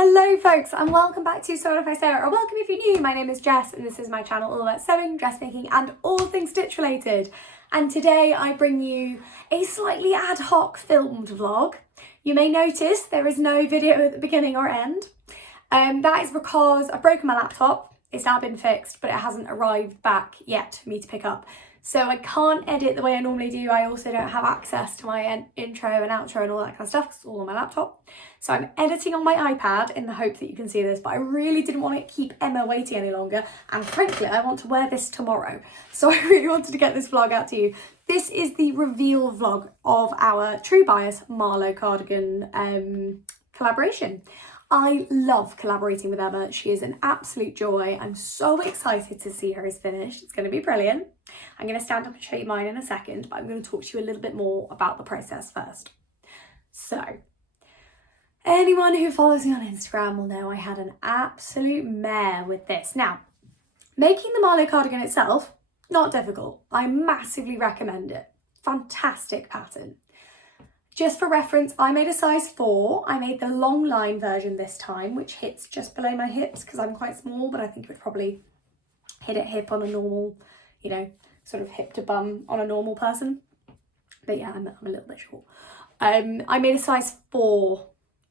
Hello folks and welcome back to Sew If I Sew, or welcome if you're new. My name is Jess and this is my channel all about sewing, dressmaking and all things stitch related. And today I bring you a slightly ad hoc filmed vlog. You may notice there is no video at the beginning or end. That is because I've broken my laptop. It's now been fixed, but it hasn't arrived back yet for me to pick up. So I can't edit the way I normally do. I also don't have access to my intro and outro and all that kind of stuff. It's all on my laptop. So I'm editing on my iPad in the hope that you can see this, but I really didn't want to keep Emma waiting any longer. And frankly, I want to wear this tomorrow. So I really wanted to get this vlog out to you. This is the reveal vlog of our True Bias Marlo cardigan collaboration. I love collaborating with Emma. She is an absolute joy. I'm so excited to see hers finished. It's going to be brilliant. I'm going to stand up and show you mine in a second, but I'm going to talk to you a little bit more about the process first. So, anyone who follows me on Instagram will know I had an absolute mare with this. Now, making the Marlo cardigan itself, not difficult. I massively recommend it. Fantastic pattern. Just for reference, I made a size 4. I made the long line version this time, which hits just below my hips because I'm quite small, but I think it would probably hit at hip on a normal, you know, sort of hip to bum on a normal person. But yeah, I'm a little bit short. I made a size 4,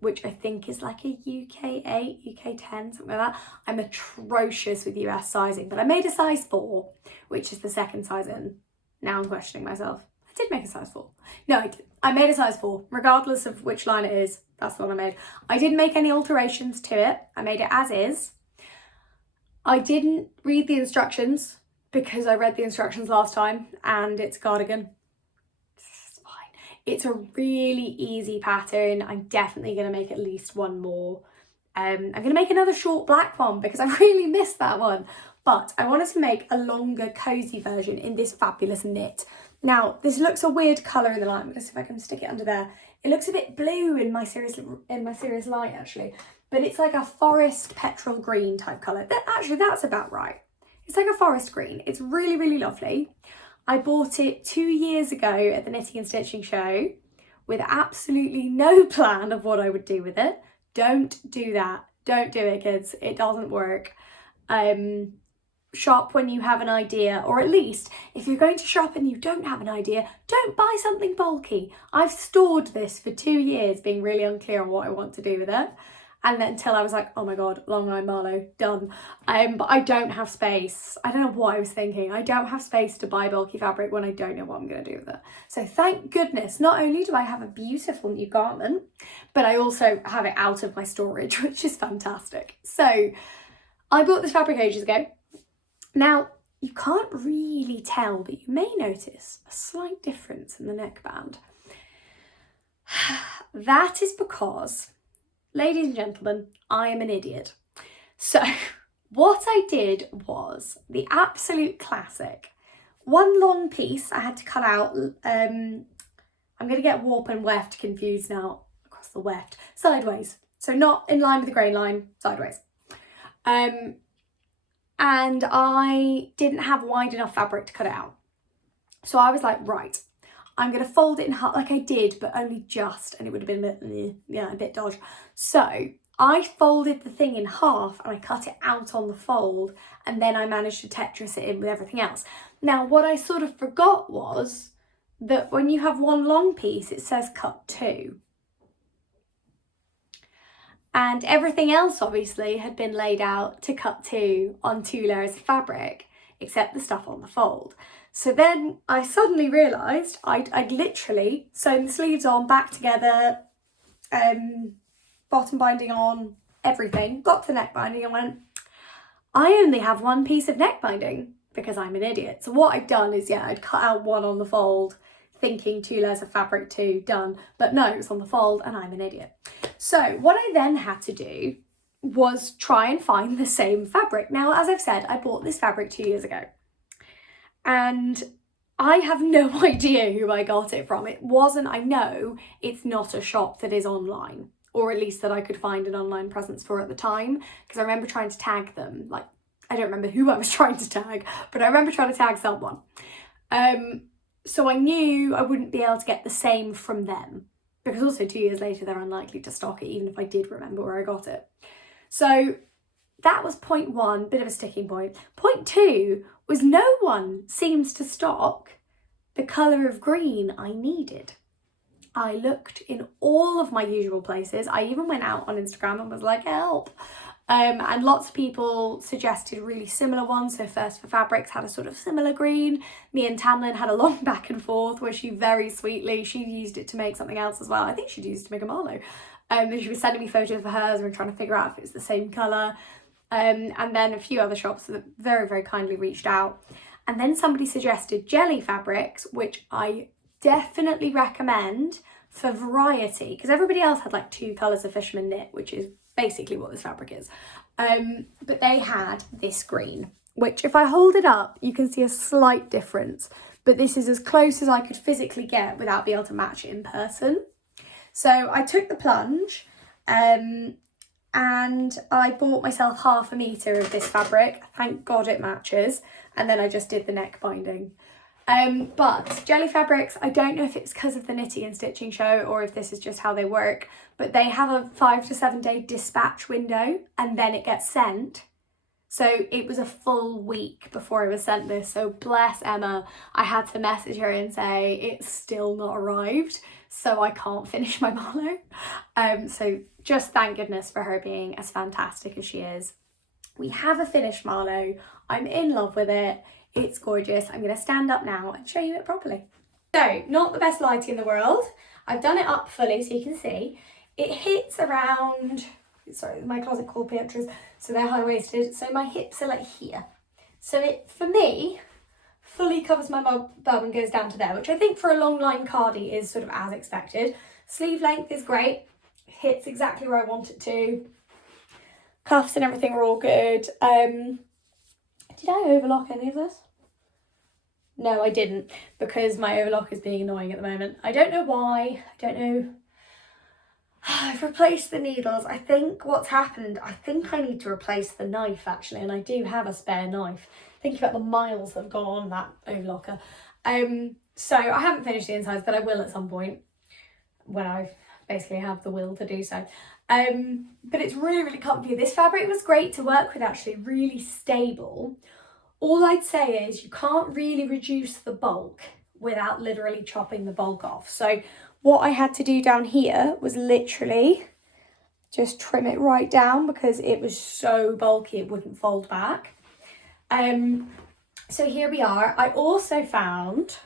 which I think is like a UK 8, UK 10, something like that. I'm atrocious with US sizing, but I made a size 4, which is the second size in. Now I'm questioning myself. I did make a size 4. No, I did. I made a size 4, regardless of which line it is. That's the one I made. I didn't make any alterations to it. I made it as is. I didn't read the instructions because I read the instructions last time and it's a cardigan. It's fine. It's a really easy pattern. I'm definitely going to make at least one more. I'm going to make another short black one because I really missed that one. But I wanted to make a longer cozy version in this fabulous knit. Now, this looks a weird colour in the light. I'm going to see if I can stick it under there. It looks a bit blue in my serious light, actually. But it's like a forest petrol green type colour. Actually, that's about right. It's like a forest green. It's really, really lovely. I bought it 2 years ago at the Knitting and Stitching Show with absolutely no plan of what I would do with it. Don't do that. Don't do it, kids. It doesn't work. Shop when you have an idea, or at least if you're going to shop and you don't have an idea, don't buy something bulky. I've stored this for 2 years being really unclear on what I want to do with it, and then until I was like, oh my god, long line Marlo, done. But I don't have space. I don't know what I was thinking. I don't have space to buy bulky fabric when I don't know what I'm going to do with it. So thank goodness, not only do I have a beautiful new garment, but I also have it out of my storage, which is fantastic. So I bought this fabric ages ago. Now, you can't really tell, but you may notice a slight difference in the neckband. That is because, ladies and gentlemen, I am an idiot. So what I did was the absolute classic. One long piece I had to cut out. I'm going to get warp and weft confused now across the weft. Sideways. So not in line with the grain line, sideways. And I didn't have wide enough fabric to cut it out. So I was like, right, I'm going to fold it in half, like I did, but only just, and it would have been a bit dodge. So I folded the thing in half and I cut it out on the fold, and then I managed to Tetris it in with everything else. Now, what I sort of forgot was that when you have one long piece, it says cut 2. And everything else obviously had been laid out to cut 2 on 2 layers of fabric, except the stuff on the fold. So then I suddenly realised I'd literally sewn the sleeves on, back together, bottom binding on, everything, got to the neck binding and went, I only have one piece of neck binding because I'm an idiot. So what I'd done is, yeah, I'd cut out one on the fold, thinking 2 layers of fabric, 2, done. But no, it was on the fold and I'm an idiot. So what I then had to do was try and find the same fabric. Now, as I've said, I bought this fabric 2 years ago and I have no idea who I got it from. It wasn't, I know it's not a shop that is online, or at least that I could find an online presence for at the time, because I remember trying to tag them. Like, I don't remember who I was trying to tag, but I remember trying to tag someone. So I knew I wouldn't be able to get the same from them. because also 2 years later, they're unlikely to stock it, even if I did remember where I got it. So that was point one, bit of a sticking point. Point two was no one seems to stock the colour of green I needed. I looked in all of my usual places. I even went out on Instagram and was like, help. And lots of people suggested really similar ones. So First for Fabrics had a sort of similar green. Me and Tamlin had a long back and forth where she very sweetly, she used it to make something else as well. I think she'd used it to make a Marlo. And she was sending me photos of hers and we were trying to figure out if it was the same colour. And then a few other shops that very, very kindly reached out. And then somebody suggested jelly fabrics, which I definitely recommend for variety, because everybody else had like 2 colours of fisherman knit, which is basically what this fabric is. But they had this green, which if I hold it up, you can see a slight difference, but this is as close as I could physically get without being able to match it in person. So I took the plunge, and I bought myself 1/2 metre of this fabric. Thank God it matches. And then I just did the neck binding. But jelly fabrics, I don't know if it's because of the knitting and stitching show or if this is just how they work, but they have a 5 to 7 day dispatch window and then it gets sent. So it was a full week before I was sent this. So bless Emma, I had to message her and say it's still not arrived, so I can't finish my Marlo. So just thank goodness for her being as fantastic as she is. We have a finished Marlo. I'm in love with it. It's gorgeous. I'm going to stand up now and show you it properly. So, not the best lighting in the world. I've done it up fully so you can see. It hits around, sorry, my closet called pictures, so they're high-waisted. So my hips are like here. So it, for me, fully covers my bum and goes down to there, which I think for a long line cardi is sort of as expected. Sleeve length is great. It hits exactly where I want it to. Cuffs and everything are all good. Did I overlock any of this? No, I didn't, because my overlock is being annoying at the moment. I don't know why. I don't know. I've replaced the needles. I think what's happened, I think I need to replace the knife actually, and I do have a spare knife. Thinking about the miles that have gone on that overlocker. So I haven't finished the insides, but I will at some point when I basically have the will to do so. But it's really, really comfy. This fabric was great to work with actually, really stable. All I'd say is you can't really reduce the bulk without literally chopping the bulk off. So what I had to do down here was literally just trim it right down because it was so bulky it wouldn't fold back. So here we are. I also found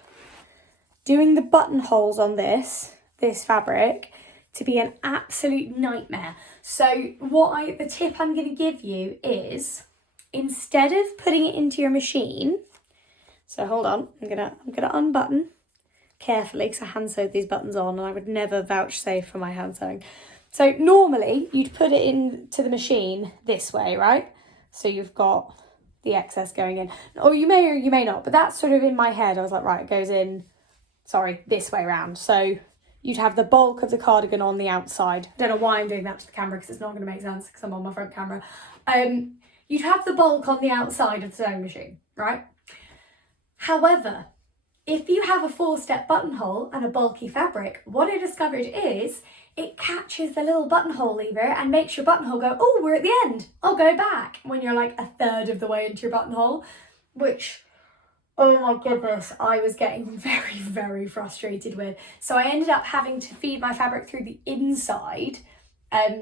doing the buttonholes on this fabric to be an absolute nightmare. So the tip I'm going to give you is, instead of putting it into your machine, so hold on, I'm gonna unbutton carefully because I hand sewed these buttons on and I would never vouchsafe for my hand sewing. So normally you'd put it into the machine this way, right? So you've got the excess going in, or you may not, but that's sort of in my head. I was like, right, it goes in, this way around. So you'd have the bulk of the cardigan on the outside. I don't know why I'm doing that to the camera because it's not going to make sense because I'm on my front camera. You'd have the bulk on the outside of the sewing machine, right? However, if you have a 4-step buttonhole and a bulky fabric, what I discovered is it catches the little buttonhole lever and makes your buttonhole go, oh, we're at the end, I'll go back, when you're like a third of the way into your buttonhole, which, oh my goodness, I was getting very, very frustrated with. So I ended up having to feed my fabric through the inside. I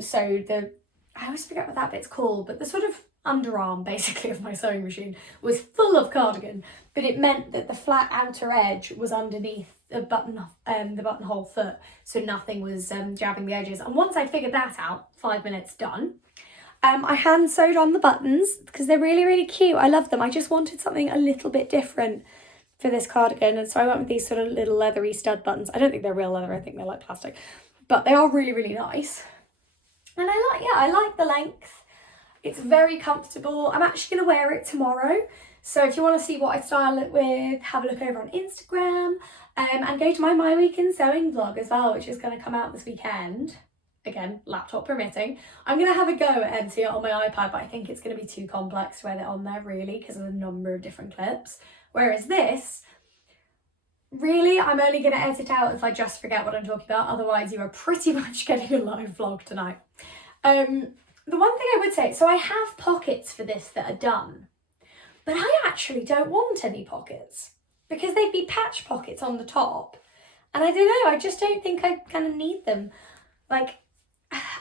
always forget what that bit's called, but the sort of underarm basically of my sewing machine was full of cardigan, but it meant that the flat outer edge was underneath the buttonhole foot, so nothing was jabbing the edges. And once I figured that out, 5 minutes done. I hand sewed on the buttons because they're really, really cute. I love them. I just wanted something a little bit different for this cardigan, and so I went with these sort of little leathery stud buttons. I don't think they're real leather, I think they're like plastic, but they are really, really nice. And I like the length. It's very comfortable. I'm actually going to wear it tomorrow. So if you want to see what I style it with, have a look over on Instagram, and go to my weekend sewing vlog as well, which is going to come out this weekend. Again, laptop permitting. I'm going to have a go at editing it on my iPad, but I think it's going to be too complex to edit on there really because of the number of different clips. Whereas this, Really, I'm only going to edit out if I just forget what I'm talking about. Otherwise, you are pretty much getting a live vlog tonight. The one thing I would say, so I have pockets for this that are done, but I actually don't want any pockets because they'd be patch pockets on the top. And I don't know, I just don't think I kind of need them. Like,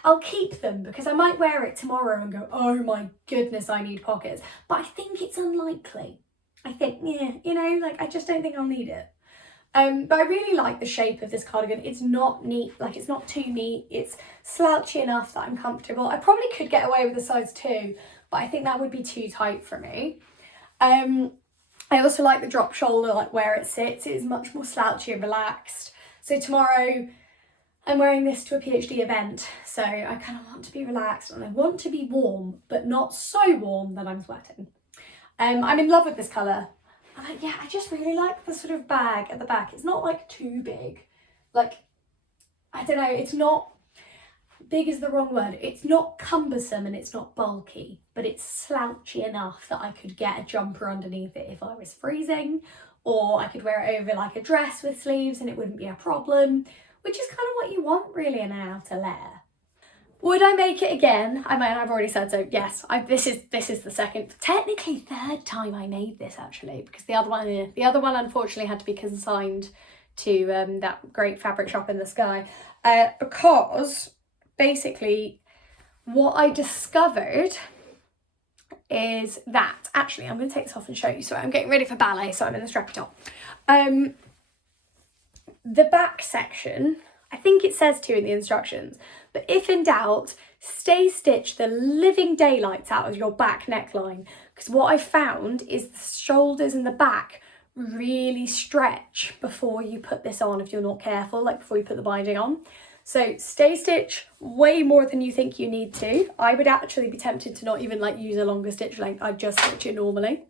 I'll keep them because I might wear it tomorrow and go, oh my goodness, I need pockets. But I think it's unlikely. I think, yeah, you know, like I just don't think I'll need it. But I really like the shape of this cardigan. It's not neat, like it's not too neat. It's slouchy enough that I'm comfortable. I probably could get away with a size 2, but I think that would be too tight for me. I also like the drop shoulder, like where it sits. It is much more slouchy and relaxed. So tomorrow I'm wearing this to a PhD event. So I kind of want to be relaxed and I want to be warm, but not so warm that I'm sweating. I'm in love with this colour. And I just really like the sort of bag at the back. It's not like too big. Like, I don't know, it's not, big is the wrong word. It's not cumbersome and it's not bulky, but it's slouchy enough that I could get a jumper underneath it if I was freezing, or I could wear it over like a dress with sleeves and it wouldn't be a problem, which is kind of what you want really in an outer layer. Would I make it again? I mean, I've already said so. Yes, this is the second, technically third time I made this actually, because the other one unfortunately had to be consigned to that great fabric shop in the sky, because basically what I discovered is that actually I'm going to take this off and show you. So I'm getting ready for ballet, so I'm in the strappy top. The back section, I think it says to in the instructions, but if in doubt, stay stitch the living daylights out of your back neckline, because what I found is the shoulders and the back really stretch before you put this on if you're not careful, like before you put the binding on. So stay stitch way more than you think you need to. I would actually be tempted to not even like use a longer stitch length. I'd just stitch it normally.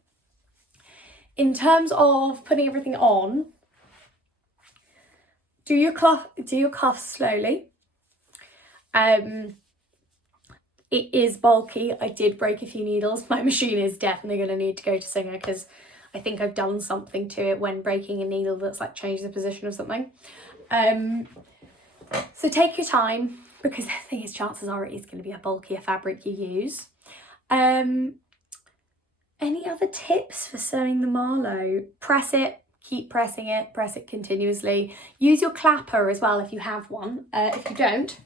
In terms of putting everything on, do your cuffs slowly. It is bulky. I did break a few needles. My machine is definitely going to need to go to Singer because I think I've done something to it when breaking a needle that's like changed the position of something. So take your time, because the thing is, chances are it is going to be a bulkier fabric you use. Any other tips for sewing the Marlo? Press it, keep pressing it, press it continuously. Use your clapper as well if you have one. If you don't,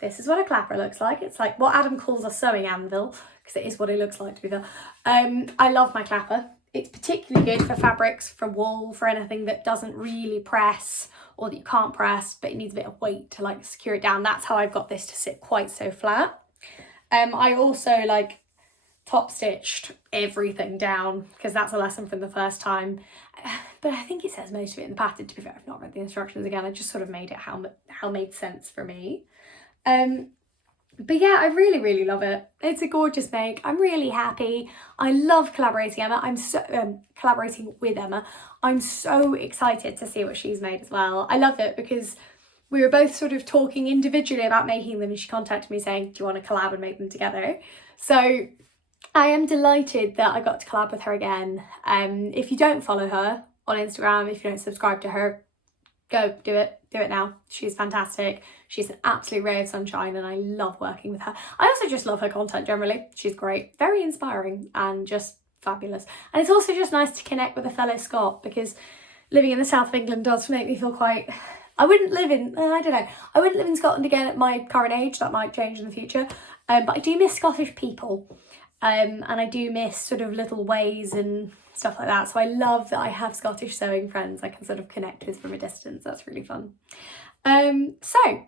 this is what a clapper looks like. It's like what Adam calls a sewing anvil, because it is what it looks like to be fair. I love my clapper. It's particularly good for fabrics, for wool, for anything that doesn't really press or that you can't press, but it needs a bit of weight to like secure it down. That's how I've got this to sit quite so flat. I also like top stitched everything down because that's a lesson from the first time. But I think it says most of it in the pattern, to be fair. I've not read the instructions again. I just sort of made it how made sense for me. But yeah, I really love it. It's a gorgeous make. I'm really happy. I love collaborating collaborating with Emma. I'm so excited to see what she's made as well. I love it because we were both sort of talking individually about making them, and she contacted me saying, do you want to collab and make them together? So I am delighted that I got to collab with her again. If you don't follow her on Instagram, if you don't subscribe to her, go do it now. She's fantastic. She's an absolute ray of sunshine and I love working with her. I also just love her content generally. She's great, very inspiring and just fabulous. And it's also just nice to connect with a fellow Scot, because living in the south of England does make me feel quite, I wouldn't live in Scotland again at my current age. That might change in the future, but I do miss Scottish people, and I do miss sort of little ways and stuff like that. So I love that I have Scottish sewing friends I can sort of connect with from a distance. That's really fun. So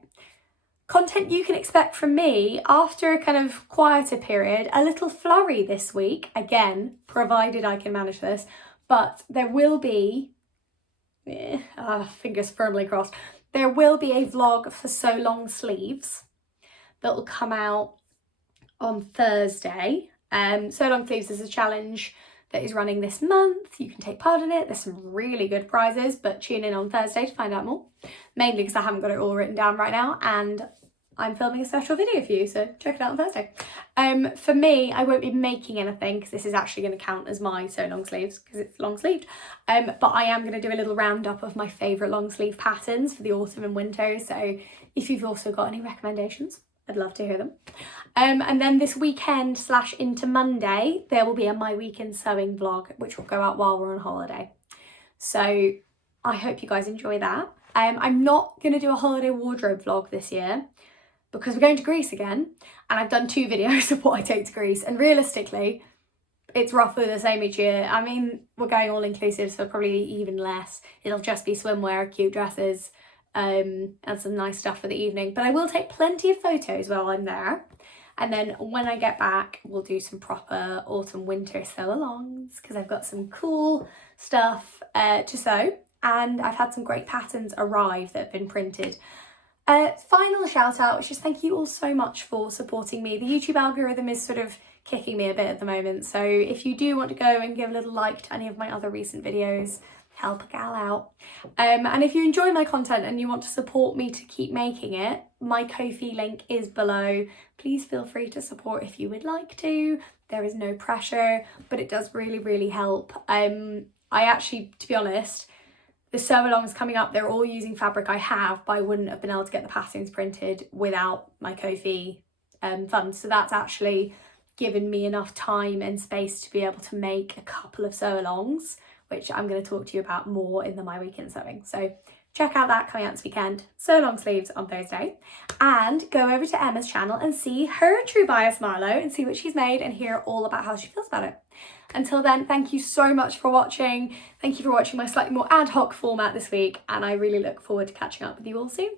content you can expect from me after a kind of quieter period, a little flurry this week, again, provided I can manage this, but there will be, fingers firmly crossed, there will be a vlog for So Long Sleeves that will come out on Thursday. So Long Sleeves is a challenge that is running this month. You can take part in it. There's some really good prizes, but tune in on Thursday to find out more. Mainly because I haven't got it all written down right now and I'm filming a special video for you, so check it out on Thursday. For me, I won't be making anything because this is actually going to count as my sew long sleeves because it's long sleeved. But I am going to do a little roundup of my favourite long sleeve patterns for the autumn and winter. So if you've also got any recommendations, I'd love to hear them. And then this weekend / into Monday, there will be a My Week in Sewing vlog, which will go out while we're on holiday. So I hope you guys enjoy that. I'm not going to do a holiday wardrobe vlog this year because we're going to Greece again, and I've done 2 videos of what I take to Greece, and realistically it's roughly the same each year. I mean, we're going all inclusive, so probably even less. It'll just be swimwear, cute dresses, and some nice stuff for the evening, but I will take plenty of photos while I'm there. And then when I get back, we'll do some proper autumn winter sew alongs because I've got some cool stuff to sew, and I've had some great patterns arrive that have been printed. Final shout out, which is thank you all so much for supporting me. The YouTube algorithm is sort of kicking me a bit at the moment, so if you do want to go and give a little like to any of my other recent videos, help a gal out. And if you enjoy my content and you want to support me to keep making it, my Ko-fi link is below. Please feel free to support if you would like to. There is no pressure, but it does really, really help. I actually, to be honest, the sew alongs coming up, they're all using fabric I have, but I wouldn't have been able to get the patterns printed without my Ko-fi funds. So that's actually given me enough time and space to be able to make a couple of sew alongs, which I'm going to talk to you about more in the My Week in Sewing. So check out that coming out this weekend. Sew long sleeves on Thursday. And go over to Emma's channel and see her True Bias Marlo and see what she's made and hear all about how she feels about it. Until then, thank you so much for watching. Thank you for watching my slightly more ad hoc format this week, and I really look forward to catching up with you all soon.